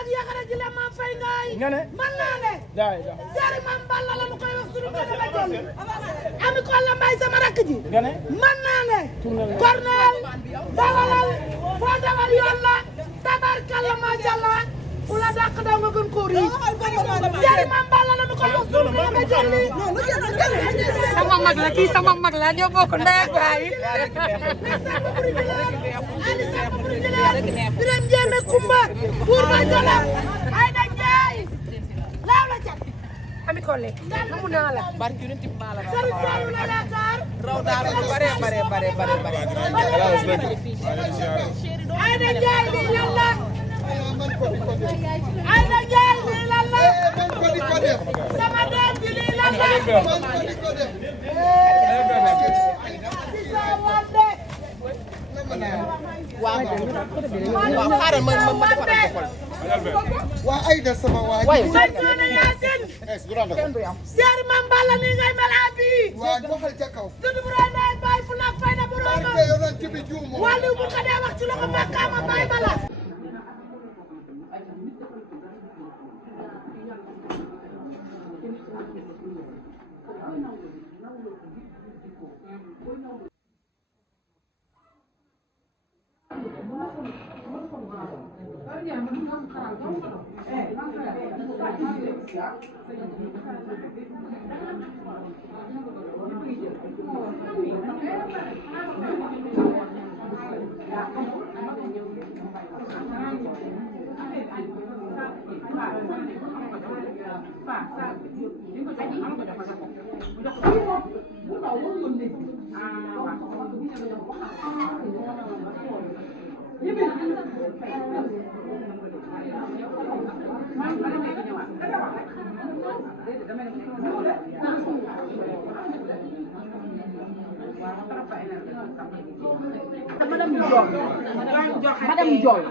ak Yakara ji la Mame Faye Ngaye nga ne man naa ne seeri Mame Balla la nu koy wax sunu ko dama jolli ami ko la may sama rakk ji nga ne man naa ne Cornel dalalal foo dawal yoon la tabarkalla majallah ku la dàq daw nga gën koo riis seeri Mame Balla la nu koy wax sunu ko dama jolli sama mag la kii sama mag la ñoo bokk ndey ak baay Biram Jéeme Kumba buur ma jola ay da jaay laaw la cat ami Collé namu naa la barki yonent bi maa la sëriñ Fallu la Dakar raw daal lu bare ay da jaay lii lan la ay da jaay lii lan la sama doom ji lii lan la waaw xaaral ma defaral ko waa Aïda sama waa way Soxna Yaasin seeri Mame Balla ni ngay mel abi waa doxal ca kaw tuddu bu ray nay bay fu nak fay na borom barke yonent bi juumo wali bu ko dee wax ci loxo makkaama bay bala madame Diol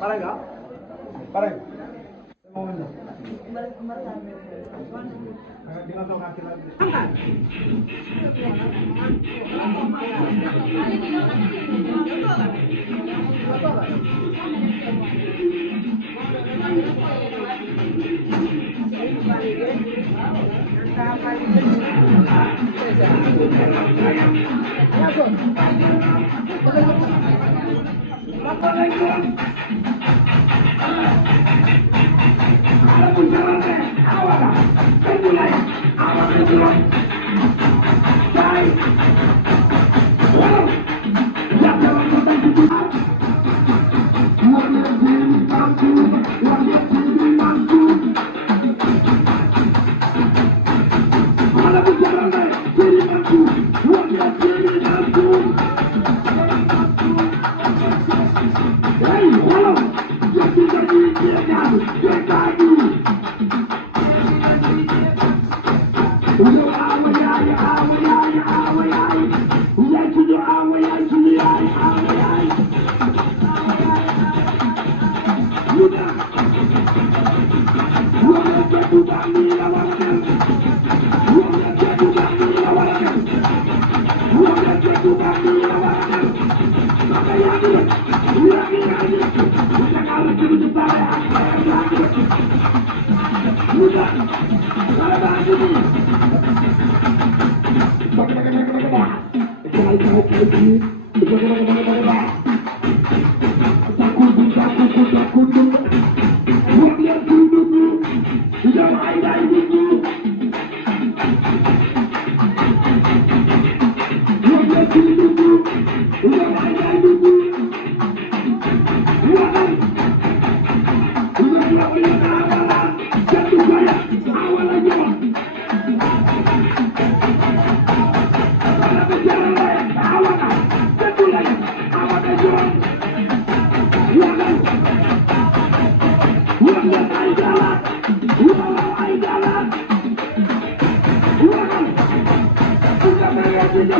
pare nga pare dina toogaat ci la Thank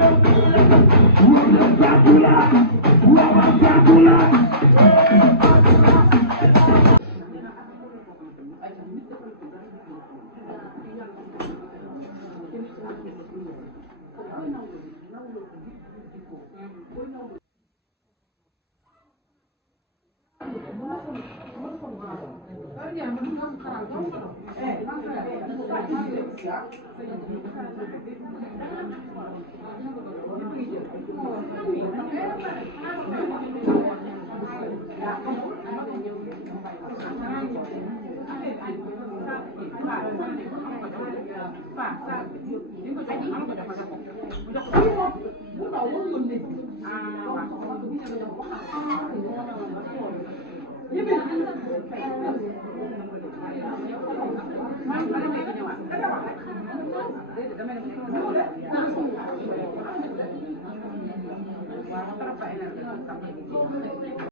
you. Wow.